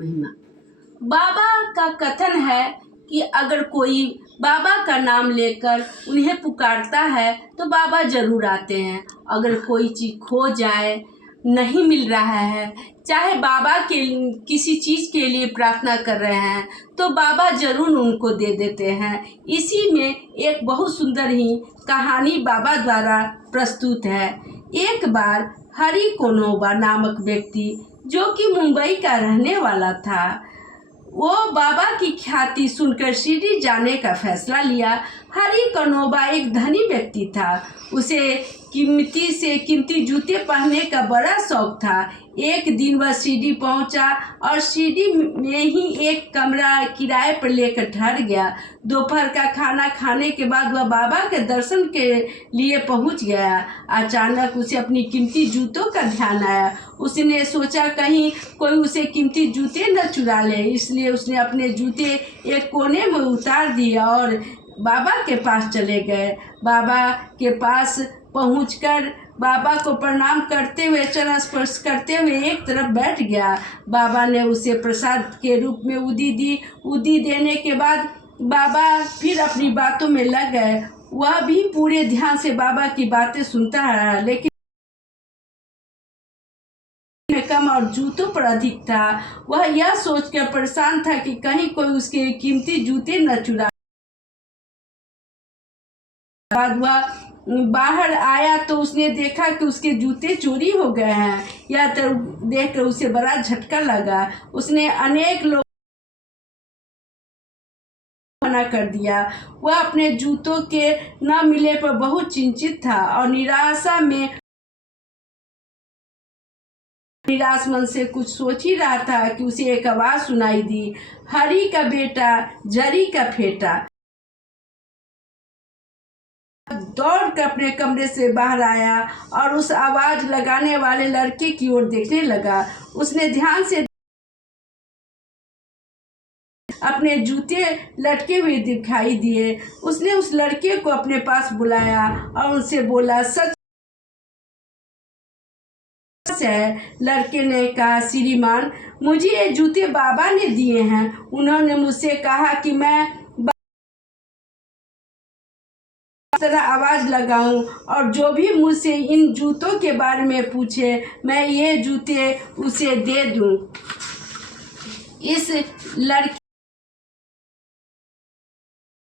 महिमा। बाबा का कथन है कि अगर कोई बाबा का नाम लेकर उन्हें पुकारता है तो बाबा जरूर आते हैं। अगर कोई चीज़ खो जाए, नहीं मिल रहा है, चाहे बाबा के किसी चीज़ के लिए प्रार्थना कर रहे हैं तो बाबा जरूर उनको दे देते हैं। इसी में एक बहुत सुंदर ही कहानी बाबा द्वारा प्रस्तुत है। एक बार हरि कोनोबा नामक व्यक्ति, जो कि मुंबई का रहने वाला था, वो बाबा की ख्याति सुनकर शिरडी जाने का फैसला लिया। हरि कोनोबा एक धनी व्यक्ति था। उसे कीमती से कीमती जूते पहनने का बड़ा शौक था। एक दिन वह शिरडी पहुंचा और शिरडी में ही एक कमरा किराए पर लेकर ठहर गया। दोपहर का खाना खाने के बाद वह बाबा के दर्शन के लिए पहुंच गया। अचानक उसे अपनी कीमती जूतों का ध्यान आया। उसने सोचा कहीं कोई उसे कीमती जूते न चुरा ले, इसलिए उसने अपने जूते एक कोने में उतार दिए और बाबा के पास चले गए। बाबा के पास पहुंचकर बाबा को प्रणाम करते हुए, चरण स्पर्श करते हुए एक तरफ बैठ गया। बाबा ने उसे प्रसाद के रूप में उदी दी। उदी देने के बाद बाबा फिर अपनी बातों में लग गए। वह भी पूरे ध्यान से बाबा की बातें सुनता रहा, लेकिन कम और जूतों पर अधिक था। वह यह सोचकर परेशान था कि कहीं कोई उसके कीमती जूते न चुरा। बाद वह बाहर आया तो उसने देखा कि उसके जूते चोरी हो गए हैं। यह तो देखकर उसे बड़ा झटका लगा। उसने अनेक लोग मना कर दिया। वह अपने जूतों के न मिलने पर बहुत चिंतित था और निराश मन से कुछ सोच ही रहा था कि उसे एक आवाज सुनाई दी, हरि का बेटा, जरी का फेटा। दौड़ कर अपने कमरे से बाहर आया और उस आवाज लगाने वाले लड़के की ओर देखने लगा। उसने ध्यान से अपने जूते लटके हुए दिखाई दिए। उसने उस लड़के को अपने पास बुलाया और उनसे बोला, सच है? लड़के ने कहा, श्रीमान, मुझे ये जूते बाबा ने दिए हैं। उन्होंने मुझसे कहा कि मैं तरह आवाज लगाऊं और जो भी मुझसे इन जूतों के बारे में पूछे मैं ये जूते उसे दे दूं। इस लड़के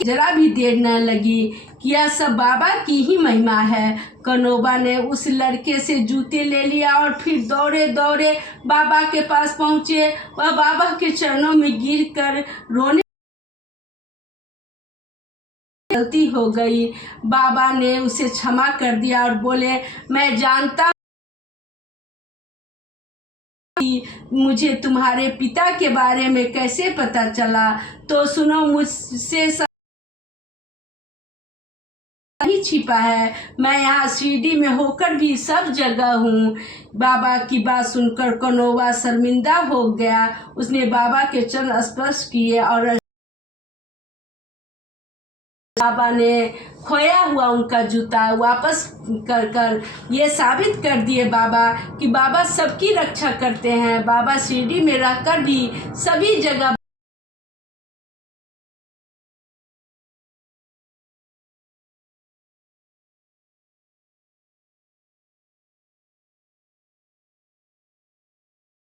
जरा भी देर न लगी कि यह सब बाबा की ही महिमा है। कोनोबा ने उस लड़के से जूते ले लिया और फिर दौड़े दौड़े बाबा के पास पहुंचे। वह बाबा के चरणों में गिरकर रोने, गलती हो गई। बाबा ने उसे क्षमा कर दिया और बोले, मैं जानता कि मुझे तुम्हारे पिता के बारे में कैसे पता चला, तो सुनो, मुझसे नहीं छिपा है। मैं यहाँ शिरडी में होकर भी सब जगह हूँ। बाबा की बात सुनकर कोनोबा शर्मिंदा हो गया। उसने बाबा के चरण स्पर्श किए और बाबा ने खोया हुआ उनका जूता वापस कर ये साबित कर दिए बाबा कि बाबा सबकी रक्षा करते हैं। बाबा शिरडी में रहकर भी सभी जगह